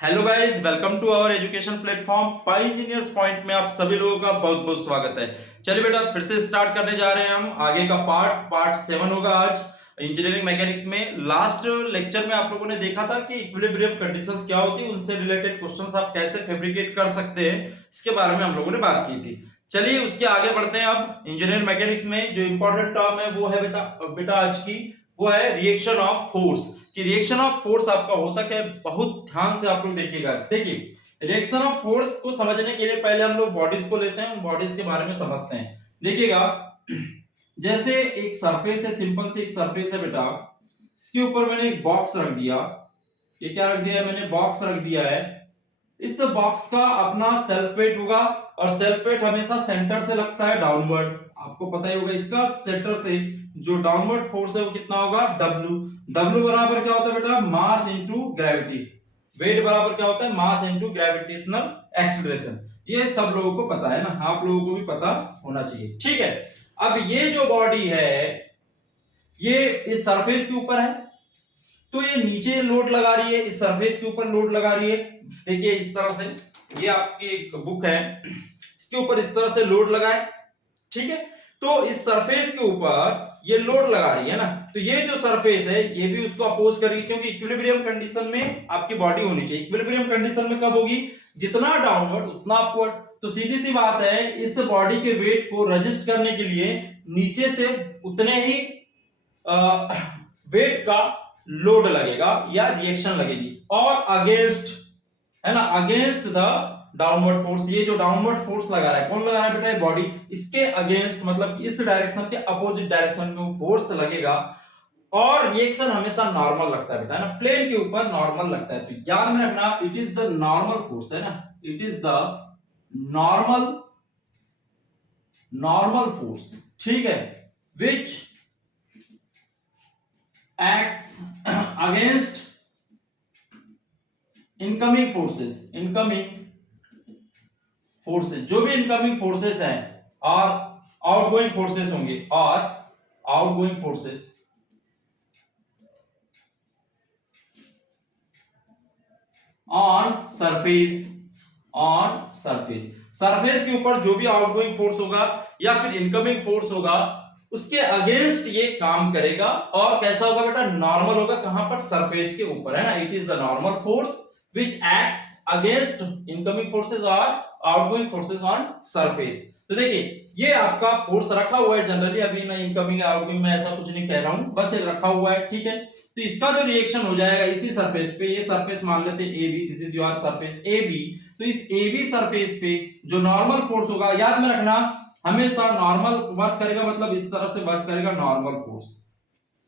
Hello guys, welcome to our education platform pi engineers point में आप सभी लोगों का बहुत बहुत स्वागत है। चलिए बेटा, फिर से स्टार्ट करने जा रहे हैं हम आगे का पार्ट 7 होगा आज इंजीनियरिंग मैकेनिक्स में। लास्ट लेक्चर में आप लोगों ने देखा था कि इक्विलिब्रियम कंडीशंस क्या होती है, उनसे रिलेटेड क्वेश्चंस आप कैसे फैब्रिकेट कर सकते हैं, इसके बारे में हम लोगों ने बात की थी। चलिए उसके आगे बढ़ते हैं। अब इंजीनियरिंग मैकेनिक्स में जो इंपॉर्टेंट टर्म है वो है बेटा आज की वो है रिएक्शन ऑफ फोर्स। कि रिएक्शन ऑफ फोर्स आपका होता क्या है, बहुत ध्यान से आप लोग देखिएगा। देखिए, रिएक्शन ऑफ फोर्स को समझने के लिए पहले हम लोग बॉडीज को लेते हैं, उन बॉडीज के बारे में समझते हैं। देखिएगा, जैसे एक सरफेस है, सिंपल से एक सरफेस है बेटा, इसके ऊपर मैंने एक बॉक्स रख दिया। ये क्या रख दिया है मैंने? बॉक्स रख दिया है। इस बॉक्स का अपना सेल्फ वेट होगा, और सेल्फ वेट हमेशा सेंटर से लगता है डाउनवर्ड। आपको पता ही होगा, इसका सेंटर से जो डाउनवर्ड फोर्स है वो कितना होगा? W बराबर क्या होता है बेटा? Mass into gravity. वेट बराबर क्या होता है? Mass into gravitational acceleration. ये सब लोगों को पता है ना, आप लोगों को भी पता होना चाहिए। ठीक है, अब ये जो बॉडी है ये इस सरफेस के ऊपर है, तो ये नीचे लोड लगा रही है, इस सरफेस के ऊपर लोड लगा रही है। देखिए इस तरह से, ये आपकी एक बुक है, इसके ऊपर इस तरह से लोड लगाए। ठीक है, तो इस सरफेस के ऊपर ये लोड लगा रही है ना, तो ये जो सरफेस है ये भी उसको अपोज करेगी, क्योंकि इक्विलिब्रियम कंडीशन में आपकी बॉडी होनी चाहिए। इक्विलिब्रियम कंडीशन में कब होगी? जितना डाउनवर्ड उतना अपवर्ड। तो सीधी सी बात है, इस बॉडी के वेट को रजिस्ट करने के लिए नीचे से उतने ही वेट का लोड लगेगा या रिएक्शन लगेगी, और अगेंस्ट, है ना, अगेंस्ट द डाउनवर्ड फोर्स। ये जो डाउनवर्ड फोर्स लगा रहा है, कौन लगा रहा है बेटा? ये बॉडी। इसके अगेंस्ट मतलब इस डायरेक्शन के अपोजिट डायरेक्शन में फोर्स लगेगा, और रिएक्शन हमेशा नॉर्मल लगता है बेटा, है ना, प्लेन के ऊपर नॉर्मल लगता है। तो याद में रखना, it is the normal force, है ना, it is the normal force. ठीक है, विच acts against इनकमिंग फोर्सेस, जो भी इनकमिंग फोर्सेस हैं और आउटगोइंग फोर्सेस होंगे, और आउटगोइंग फोर्सेस ऑन सरफेस के ऊपर जो भी आउटगोइंग फोर्स होगा या फिर इनकमिंग फोर्स होगा, उसके अगेंस्ट ये काम करेगा। और कैसा होगा बेटा? नॉर्मल होगा। कहां पर? सरफेस के ऊपर, है ना। It is the normal force which acts against incoming forces और आउटगोइंग फोर्सेस ऑन सरफेस। तो देखिए, ये आपका फोर्स रखा हुआ है जनरली, अभी ना इनकमिंग आउटगोइंग में ऐसा कुछ नहीं कह रहा हूं, बस ये रखा हुआ है। ठीक है, तो इसका जो रिएक्शन हो जाएगा इसी सरफेस पे, ये सरफेस मान लेते हैं AB, this is your surface AB। तो इस AB सरफेस पे जो नॉर्मल फोर्स होगा, याद में रखना, हमेशा नॉर्मल वर्क करेगा, मतलब इस तरह से वर्क करेगा नॉर्मल फोर्स।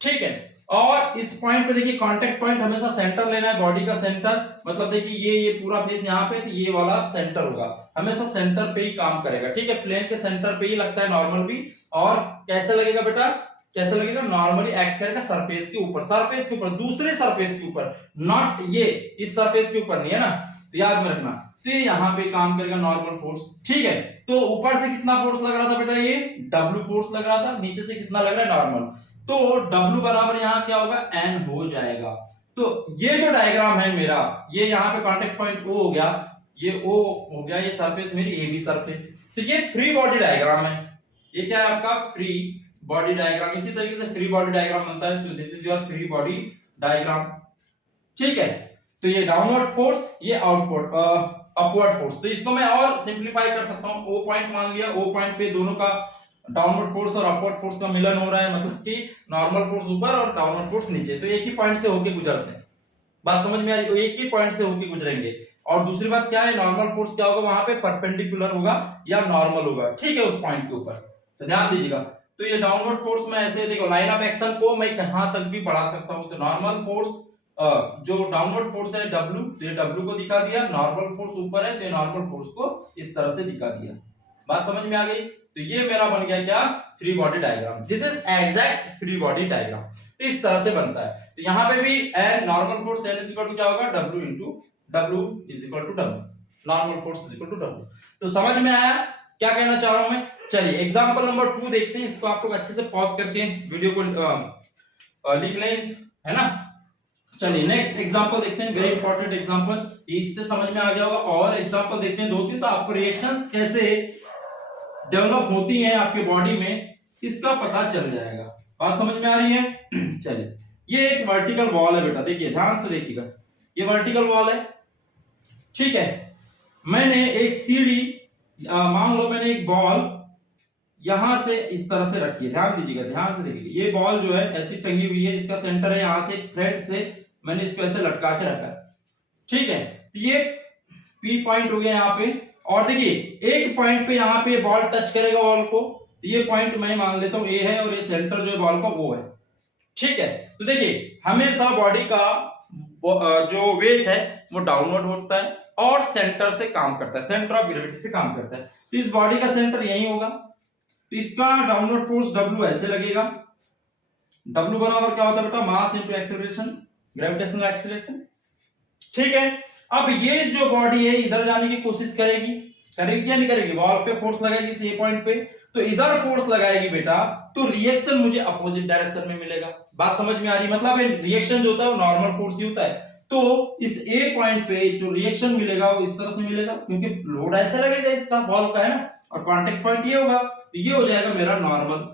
ठीक है, और इस पॉइंट पे देखिए, कांटेक्ट पॉइंट हमेशा सेंटर लेना है, बॉडी का सेंटर। मतलब देखिए ये पूरा फेस यहाँ पे, तो ये वाला सेंटर होगा, हमेशा सेंटर पे ही काम करेगा। ठीक है, प्लेन के सेंटर पे ही लगता है नॉर्मल भी। और कैसे लगेगा बेटा? कैसे लगेगा? नॉर्मली एक्ट करेगा सरफेस के ऊपर, दूसरे सरफेस के ऊपर, नॉट ये इस सरफेस के ऊपर नहीं, है ना। तो याद में रखना, तो ये यहाँ पे काम करेगा नॉर्मल फोर्स। ठीक है, तो ऊपर से कितना फोर्स लग रहा था बेटा? ये W फोर्स लग रहा था। नीचे से कितना लग रहा है? नॉर्मल। तो W बराबर यहाँ क्या होगा? N हो जाएगा। तो ये जो डायग्राम है मेरा, ये यहाँ पे कांटेक्ट पॉइंट O हो गया, ये O हो गया, ये सरफेस मेरी AB सरफेस। तो ये फ्री बॉडी डायग्राम है। ये क्या है आपका? Free body diagram. इसी तरीके से फ्री बॉडी डायग्राम बनता है। तो this is your free body diagram. ठीक है, तो ये डाउनवर्ड फोर्स, ये अपवर्ड फोर्स। तो इसको मैं और सिंपलीफाई कर सकता हूं। O पॉइंट मान लिया, O पॉइंट पे दोनों का डाउनवर्ड फोर्स और अपवर्ड फोर्स का मिलन हो रहा है, मतलब कि नॉर्मल फोर्स ऊपर और डाउनवर्ड फोर्स नीचे, तो एक ही पॉइंट से होके गुजरते हैं। बात समझ में आ रही है? एक ही पॉइंट से होके गुजरेंगे। और दूसरी बात क्या है? नॉर्मल फोर्स क्या होगा? वहां पे परपेंडिकुलर होगा या नॉर्मल होगा। ठीक है, उस पॉइंट के ऊपर, तो ध्यान दीजिएगा। तो ये डाउनवर्ड फोर्स में ऐसे देखो, लाइन ऑफ एक्शन को मैं कहां तक भी बढ़ा सकता हूं। तो नॉर्मल फोर्स, जो डाउनवर्ड फोर्स है W, तो ये W को दिखा दिया। नॉर्मल फोर्स ऊपर है, तो ये नॉर्मल फोर्स को इस तरह से दिखा दिया। बात समझ में आ गई? तो ये मेरा बन गया क्या? Free body diagram. This is exact free body diagram. तो इस तरह से बनता है। तो यहाँ पे भी N normal force N is equal to क्या होगा? W into W is equal to W, normal force is equal to W। तो समझ में आया क्या कहना चाह रहा हूं मैं? चलिए एग्जांपल नंबर 2 देखते हैं। इसको आप लोग अच्छे से पॉज करके वीडियो को लिख लें, है ना। चलिए नेक्स्ट एग्जांपल देखते हैं, वेरी इंपॉर्टेंट एग्जांपल, इससे समझ में आ गया होगा। और एग्जांपल देखते हैं दो तीन, तो आपको रिएक्शंस कैसे डेवलप होती हैं आपके बॉडी में इसका पता चल जाएगा। बात समझ में आ रही है? चलिए, ये एक वर्टिकल वॉल है बेटा, देखिए ध्यान से देखिएगा, ये वर्टिकल वॉल है, ठीक है। मैंने एक सीढ़ी, मान लो मैंने एक बॉल यहां से इस तरह से रखी है, ध्यान दीजिएगा, ध्यान से देखिए, ये बॉल जो है ऐसी टंगी हुई है, इसका सेंटर है यहां से, थ्रेड से मैंने इसको ऐसे लटका के रखा है, ठीक है। तो ये पी पॉइंट हो गया यहाँ पे, और देखिए एक पॉइंट पे यहाँ पे बॉल टच करेगा वॉल को, तो ये पॉइंट मैं मान लेता हूं ए है, और ये सेंटर जो है बॉल का वो है, ठीक है। तो देखिए हमेशा बॉडी का जो वेट है वो डाउनवर्ड होता है और सेंटर से काम करता है, सेंटर ऑफ ग्रेविटी से काम करता है। तो इस बॉडी का सेंटर यही होगा, तो इसका डाउनवर्ड फोर्स W ऐसे लगेगा, W बराबर क्या होता है बेटा, mass into acceleration, gravitational acceleration, ठीक है। अब ये जो बॉडी है इधर जाने की कोशिश करेगी, करेगी क्या नहीं करेगी, वॉल पे फोर्स लगाएगी इस ए पॉइंट पे, तो इधर फोर्स लगाएगी बेटा, तो रिएक्शन मुझे अपोजिट डायरेक्शन में मिलेगा। बात समझ में आ रही है? मतलब रिएक्शन जो होता है वो नॉर्मल फोर्स ही होता है, तो इस ए पॉइंट पे जो रिएक्शन मिलेगा वो इस तरह से मिलेगा, क्योंकि लोड ऐसे लगेगा इसका बॉल का, है ना, और कांटेक्ट पॉइंट ये होगा, तो ये हो जाएगा मेरा नॉर्मल,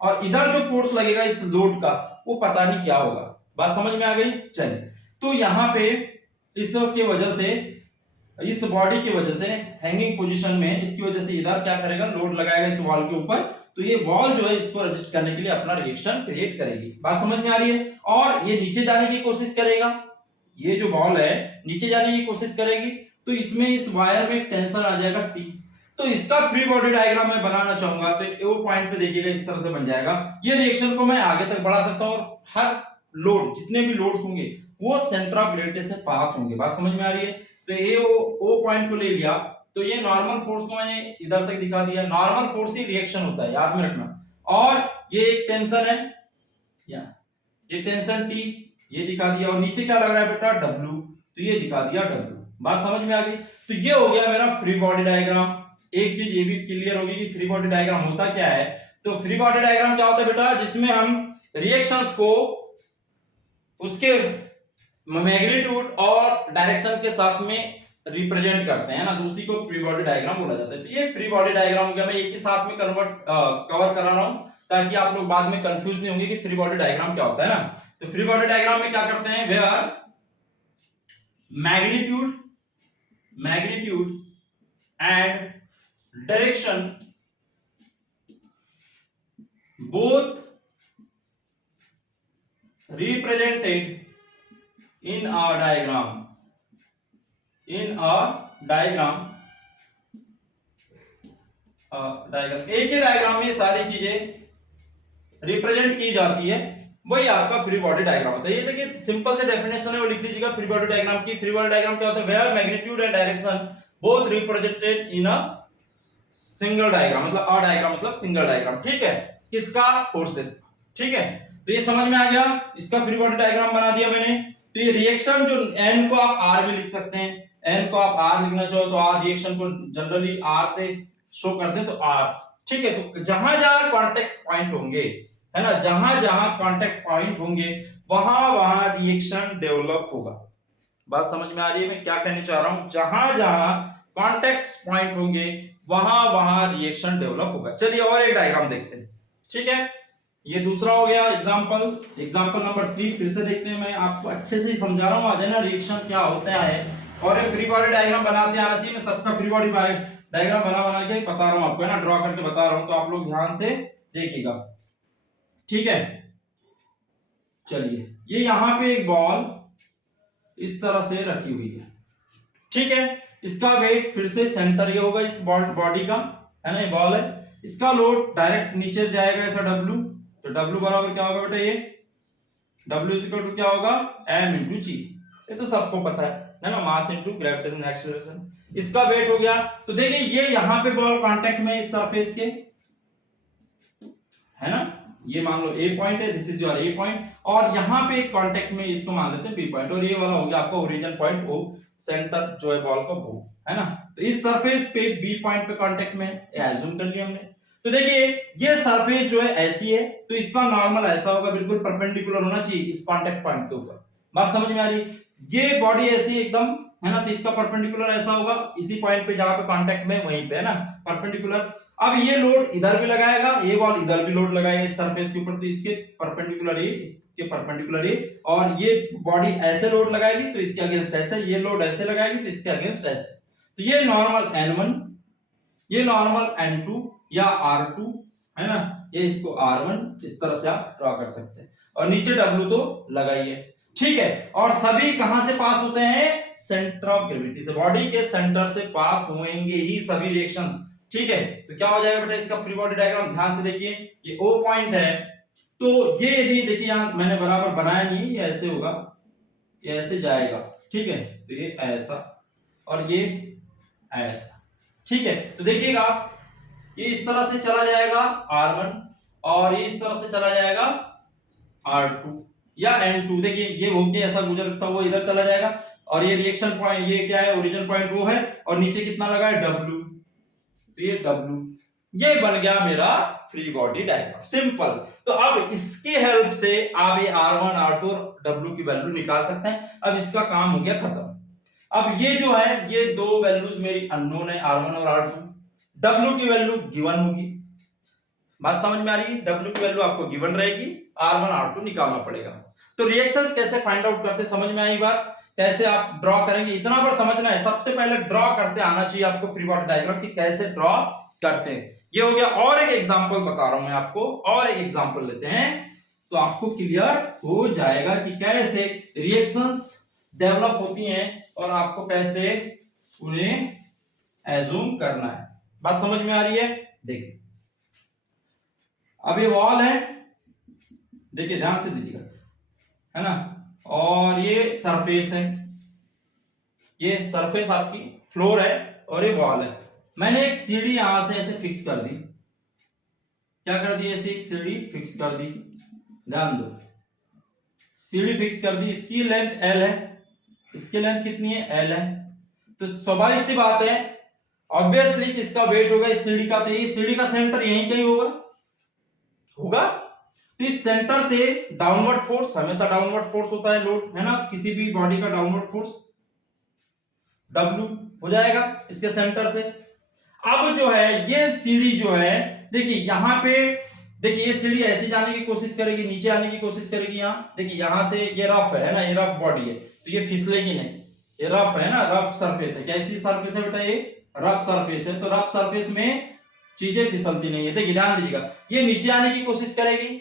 और इधर जो फोर्स लगेगा इस लोड का वो पता नहीं क्या होगा। बात समझ में आ गई? चलिए, तो यहाँ पे इस की वजह से, इस बॉडी की वजह से हैंगिंग पोजीशन में, इसकी वजह से इधर क्या करेगा, लोड लगाएगा इस वॉल के ऊपर, तो ये वॉल जो है इसको रजिस्ट करने के लिए अपना रिएक्शन क्रिएट करेगी। बात समझ में आ रही है? और ये नीचे जाने की कोशिश करेगा, ये जो बॉल है नीचे जाने की कोशिश करेगी, तो इसमें इस वायर में टेंशन आ जाएगा T, तो इसका फ्री बॉडी डायग्राम मैं बनाना चाहूंगा, तो वो पॉइंट पे देखिएगा इस तरह से बन जाएगा। ये रिएक्शन को मैं आगे तक बढ़ा सकता हूं, और हर लोड, जितने भी लोड्स होंगे वो सेंटर ऑफ ग्रेविटी से पास होंगे। बात समझ में आ रही है? तो ये ओ पॉइंट को ले लिया, तो ये नॉर्मल फोर्स को मैंने इधर तक दिखा दिया, नॉर्मल फोर्स ही रिएक्शन होता है, याद में रखना। और ये एक टेंशन है, या ये टेंशन T, ये दिखा दिया, और नीचे क्या लग रहा है बेटा, W, तो ये दिखा दिया W। बात समझ में आ गई? तो ये हो गया मेरा फ्री बॉडी डायग्राम। एक चीज ये भी क्लियर होगी कि फ्री बॉडी डायग्राम होता क्या है। तो फ्री बॉडी डायग्राम क्या होता है बेटा, जिसमें हम रिएक्शंस को उसके मैग्नीट्यूड और डायरेक्शन के साथ में रिप्रेजेंट करते हैं ना, तो उसी को फ्री बॉडी डायग्राम बोला जाता है। तो ये फ्री बॉडी डायग्राम हो गया, मैं एक ही साथ में कवर करा रहा हूं, ताकि आप लोग बाद में कंफ्यूज नहीं होंगे कि फ्री बॉडी डायग्राम क्या होता है ना। तो फ्री बॉडी डायग्राम में क्या करते हैं, where magnitude and direction both represented in a diagram, एक ही डायग्राम में सारी चीजें रिप्रेजेंट की जाती है, वही आपका फ्री बॉडी डायग्राम होता है। ये देखिए सिंपल से डेफिनेशन है, वो लिख लीजिएगा फ्री बॉडी डायग्राम की। फ्री बॉडी डायग्राम क्या होता है, where magnitude and direction both represented in a single diagram, मतलब अ डायग्राम मतलब सिंगल डायग्राम, ठीक है, किसका, फोर्सेस, ठीक है। तो ये समझ में आ गया, इसका फ्री बॉडी डायग्राम बना दिया मैंने। तो ये रिएक्शन जो n को आप r भी लिख सकते हैं, n को आप r लिखना चाहो तो r, रिएक्शन को जनरली r से शो कर दे तो r, ठीक है। तो जहां जहां कांटेक्ट पॉइंट होंगे, है ना, जहां जहां कांटेक्ट पॉइंट होंगे वहां वहां रिएक्शन डेवलप होगा। बात समझ में आ रही है मैं क्या कहना चाह रहा हूं, जहां जहां कांटेक्ट पॉइंट होंगे वहां वहां रिएक्शन डेवलप होगा। चलिए और एक डायग्राम देखते हैं, ठीक है। ये दूसरा हो गया एग्जांपल नंबर 3, फिर से देखते हैं, मैं आपको अच्छे से ही समझा रहा हूं आज, है ना, रिएक्शन क्या होता है। और एक फ्री बॉडी डायग्राम बनाते आना चाहिए, मैं सबका फ्री बॉडी डायग्राम बना के बता रहा हूं आपको, है ना, ड्रॉ करके बता रहा हूं, तो आप लोग ध्यान से देखिएगा, ठीक है। चलिए, ये यहां पे एक बॉल इस तरह से रखी हुई है, ठीक है। इसका वेट फिर से सेंटर ये होगा इस बॉडी का, है ना, ये बॉल है, इसका लोड डायरेक्ट नीचे जाएगा ऐसा W, तो W बराबर क्या होगा बेटा, ये W इज इक्वल टू क्या होगा, m इंटू जी, ये तो सबको पता है ना, मास इंटू ग्रेविटेशनल एक्सेलरेशन। इसका वेट हो गया, तो देखिए ये यहां पे बॉल कांटेक्ट में इस सरफेस के, है ना, ये मान लो A पॉइंट है, this is your A point, और यहां पे एक कांटेक्ट में इसको मान लेते हैं B पॉइंट, और ये वाला हो गया आपका ओरिजिन पॉइंट O, सेंटर जो है बॉल का वो, है ना। तो इस सरफेस पे B पॉइंट पे कांटेक्ट में एज्यूम कर लिया हमने। तो देखिए ये सरफेस जो है ऐसी है, तो इसका नॉर्मल ऐसा होगा, बिल्कुल परपेंडिकुलर होना चाहिए इस कांटेक्ट पॉइंट के ऊपर, बात समझ में आ रही है? ये बॉडी ऐसी एकदम है ना, तो इसका परपेंडिकुलर ऐसा होगा इसी पॉइंट पे जहां पे कांटेक्ट में वहीं पे है ना परपेंडिकुलर। अब ये लोड इधर भी लगाएगा, ये बॉल इधर भी लोड लगाएगा इस सरफेस के ऊपर, तो इसके परपेंडिकुलर ये, इसके परपेंडिकुलर ये, और ये बॉडी ऐसे लोड लगाएगी तो इसके अगेंस्ट ऐसे, ये लोड ऐसे लगाएगी तो इसके अगेंस्ट ऐसे। तो ये नॉर्मल N1, ये नॉर्मल N2 या R2 है ना, ये इसको R1 इस तरह से आप ड्रॉ कर सकते हैं, और नीचे W तो लगाइए, ठीक है। और सभी कहां से पास होते हैं? सेंटर ऑफ ग्रेविटी से, बॉडी के सेंटर से पास होंगे ही सभी रिएक्शंस, ठीक है। तो क्या हो जाएगा बेटा इसका फ्री बॉडी डायग्राम, ध्यान से देखिए, ये O पॉइंट है, तो ये यदि देखिए यहां मैंने बराबर बनाया नहीं, ये ऐसे होगा, ये ऐसे जाएगा, ठीक है, तो ये ऐसा और ये ऐसा, ठीक है। तो देखिएगा ये इस तरह से चला जाएगा R1 और ये इस तरह से चला जाएगा R2 या N2, देखिए ये होके ऐसा गुजरता हुआ इधर चला जाएगा, और ये रिएक्शन पॉइंट, ये क्या है, ओरिजिन पॉइंट वो है, और नीचे कितना लगा है W, तो ये W, ये बन गया मेरा फ्री बॉडी डायग्राम, सिंपल। तो अब इसके हेल्प से आप ये R1 R2 और W की वैल्यू निकाल सकते हैं। अब इसका काम हो गया खत्म। अब ये जो है, ये दो वैल्यूज मेरी अननोन है, R1 और R2, W की वैल्यू गिवन होगी, बात समझ में आ रही है? W की वैल्यू आपको गिवन रहेगी, R1 R2 निकालना पड़ेगा। तो रिएक्शंस कैसे फाइंड आउट करते हैं समझ में आई बात, कैसे आप ड्रॉ करेंगे, इतना पर समझना है, सबसे पहले ड्रॉ करते आना चाहिए आपको फ्री बॉडी डायग्राम कि कैसे ड्रॉ करते हैं। ये हो गया, और एक एग्जांपल बता रहा हूं मैं आपको, और एक एग्जांपल लेते हैं तो आपको क्लियर हो जाएगा कि कैसे रिएक्शंस डेवलप होती हैं और आपको कैसे उन्हें एज्यूम करना है। बात समझ में आ रही है? देखिए अब ये वॉल है, देखिए ध्यान से दीजिएगा, है ना, और ये सरफेस है, ये सरफेस आपकी फ्लोर है और ये वॉल है। मैंने एक सीढ़ी यहां से ऐसे फिक्स कर दी, क्या कर दी, ऐसे एक सीढ़ी फिक्स कर दी, ध्यान दो, सीढ़ी फिक्स कर दी, इसकी लेंथ L है, इसकी लेंथ कितनी है, L है। तो स्वाभाविक सी बात है, ऑब्वियसली किसका वेट होगा इस सीढ़ी का, तो ये सीढ़ी का सेंटर यहीं कहीं होगा, होगा। तो इस सेंटर से डाउनवर्ड फोर्स, हमेशा डाउनवर्ड फोर्स होता है लोड, है ना, किसी भी बॉडी का डाउनवर्ड फोर्स W हो जाएगा इसके सेंटर से। अब जो है ये सीढ़ी जो है, देखिए यहां पे, देखिए ये सीढ़ी ऐसे जाने की कोशिश करेगी, नीचे आने की कोशिश करेगी, यहां देखिए, यहां से ये रफ है ना, ये रफ बॉडी है, तो ये फिसलेगी नहीं, ये रफ है ना, रफ सरफेस है, कैसी सरफेस है बेटा, ये रफ सरफेस है, तो रफ सरफेस में चीजें फिसलती नहीं है। देखिए ध्यान दीजिएगा, ये नीचे आने की कोशिश करेगी,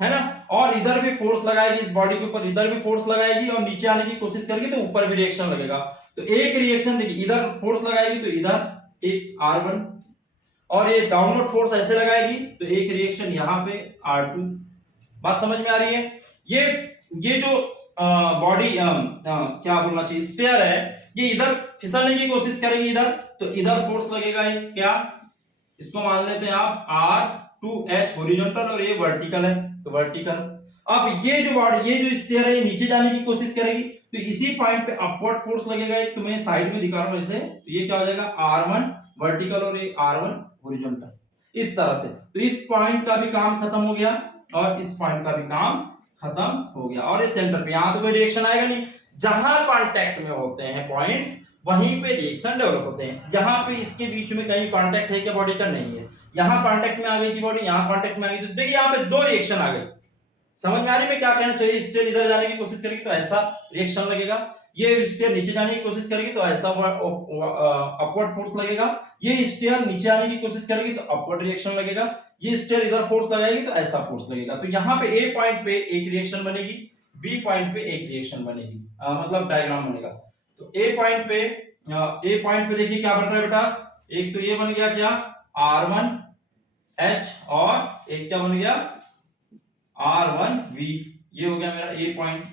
है ना, और इधर भी फोर्स लगाएगी इस बॉडी के ऊपर, इधर भी फोर्स लगाएगी, और नीचे आने की कोशिश करेगी तो ऊपर भी रिएक्शन लगेगा। तो एक रिएक्शन देखिए, इधर फोर्स लगाएगी तो इधर एक R1, और ये डाउनवर्ड फोर्स ऐसे लगाएगी तो एक रिएक्शन यहां पे R2। बात समझ में आ रही है? ये जो बॉडी क्या बोलना चाहिए, स्टेयर है, ये इधर फिसलने की कोशिश करेगी इधर, तो इधर फोर्स लगेगा, ये क्या, इसको मान लेते हैं आप R2H हॉरिजॉन्टल, और ये वर्टिकल है, तो वर्टिकल। अब ये जो बॉडी, ये जो स्टेयर है, ये नीचे जाने की कोशिश करेगी, तो इसी पॉइंट पे अपवर्ड फोर्स लगेगा, एक तो मैं साइड में दिखा रहा हूं ऐसे, तो ये क्या हो जाएगा, R1 वर्टिकल और ये R1 हॉरिजॉन्टल, इस तरह से। तो इस पॉइंट का भी काम खत्म हो गया और इस पॉइंट का भी काम खत्म हो गया, और इस सेंटर पे यहां तो कोई रिएक्शन आएगा नहीं, जहां कांटेक्ट में होते हैं पॉइंट्स वहीं पे रिएक्शन डेवलप होते हैं। जहां पे इसके बीच में कहीं कांटेक्ट है क्या बॉडी का, नहीं है, यहां कांटेक्ट में आ गई थी बॉडी, यहां कांटेक्ट में आ गई, तो देखिए यहां पे दो रिएक्शन आ गई। समझ में आ रही है मैं क्या कहना चाहिए? स्टेयर इधर जाने की कोशिश करेगी तो ऐसा रिएक्शन लगेगा, ये स्टेयर नीचे जाने की कोशिश करेगी तो ऐसा अपवर्ड फोर्स लगेगा, ये स्टेयर नीचे आने की कोशिश करेगी तो अपवर्ड रिएक्शन लगेगा, ये स्टेयर इधर फोर्स लगाएगी तो ऐसा फोर्स लगेगा। तो यहाँ पे ए पॉइंट पे एक रिएक्शन बनेगी, बी पॉइंट पे एक रिएक्शन बनेगी, मतलब डायग्राम बनेगा। तो ए पॉइंट पे देखिए क्या बन रहा है बेटा, एक तो ये बन गया क्या, R1H, और एक क्या बन गया, R1V, ये हो गया मेरा ए पॉइंट।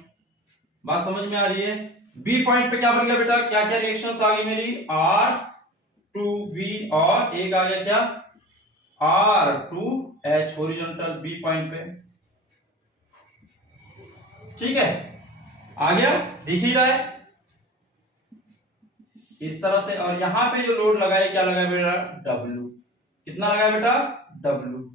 बात समझ में आ रही है? बी पॉइंट पे क्या बन गया बेटा, क्या क्या रिएक्शंस आ गई मेरी, R2V, और एक आ गया क्या, R2H हॉरिजॉन्टल, बी पॉइंट पे, ठीक है, आ गया, दिख ही रहा है इस तरह से। और यहां पे जो लोड लगा है, क्या लगा है बेटा, W, कितना लगा है बेटा, W।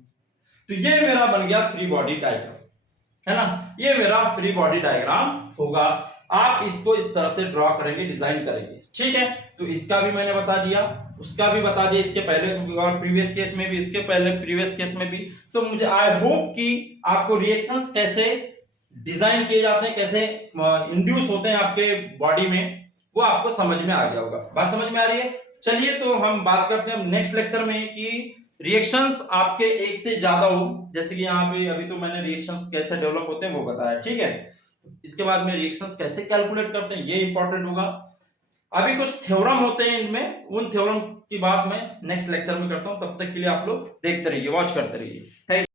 तो ये मेरा बन गया फ्री बॉडी डायग्राम। है ना। ये मेरा फ्री बॉडी डायग्राम होगा। आप इसको इस तरह से ड्रॉ करेंगे, डिजाइन करेंगे, ठीक है। तो इसका भी मैंने बता दिया, उसका भी बता दिया, इसके पहले और प्रीवियस केस में भी, इसके पहले प्रीवियस केस में भी। तो मुझे आई होप कि आपको रिएक्शंस कैसे डिजाइन किए जाते हैं, कैसे इंड्यूस होते हैं आपके बॉडी में, वो आपको समझ में आ गया होगा। बात समझ में आ रही है। चलिए तो हम बात करते हैं नेक्स्ट लेक्चर में कि रिएक्शंस आपके एक से ज्यादा हो, जैसे कि यहाँ पे अभी तो मैंने रिएक्शंस कैसे डेवलप होते हैं वो बताया, ठीक है। इसके बाद में रिएक्शंस कैसे कैलकुलेट करते हैं ये इंपॉर्टेंट होगा। अभी कुछ थ्योरम होते हैं इनमें, उन थ्योरम की बात मैं नेक्स्ट लेक्चर में करता हूं। तब तक के लिए आप लोग देखते रहिए, वॉच करते रहिए। थैंक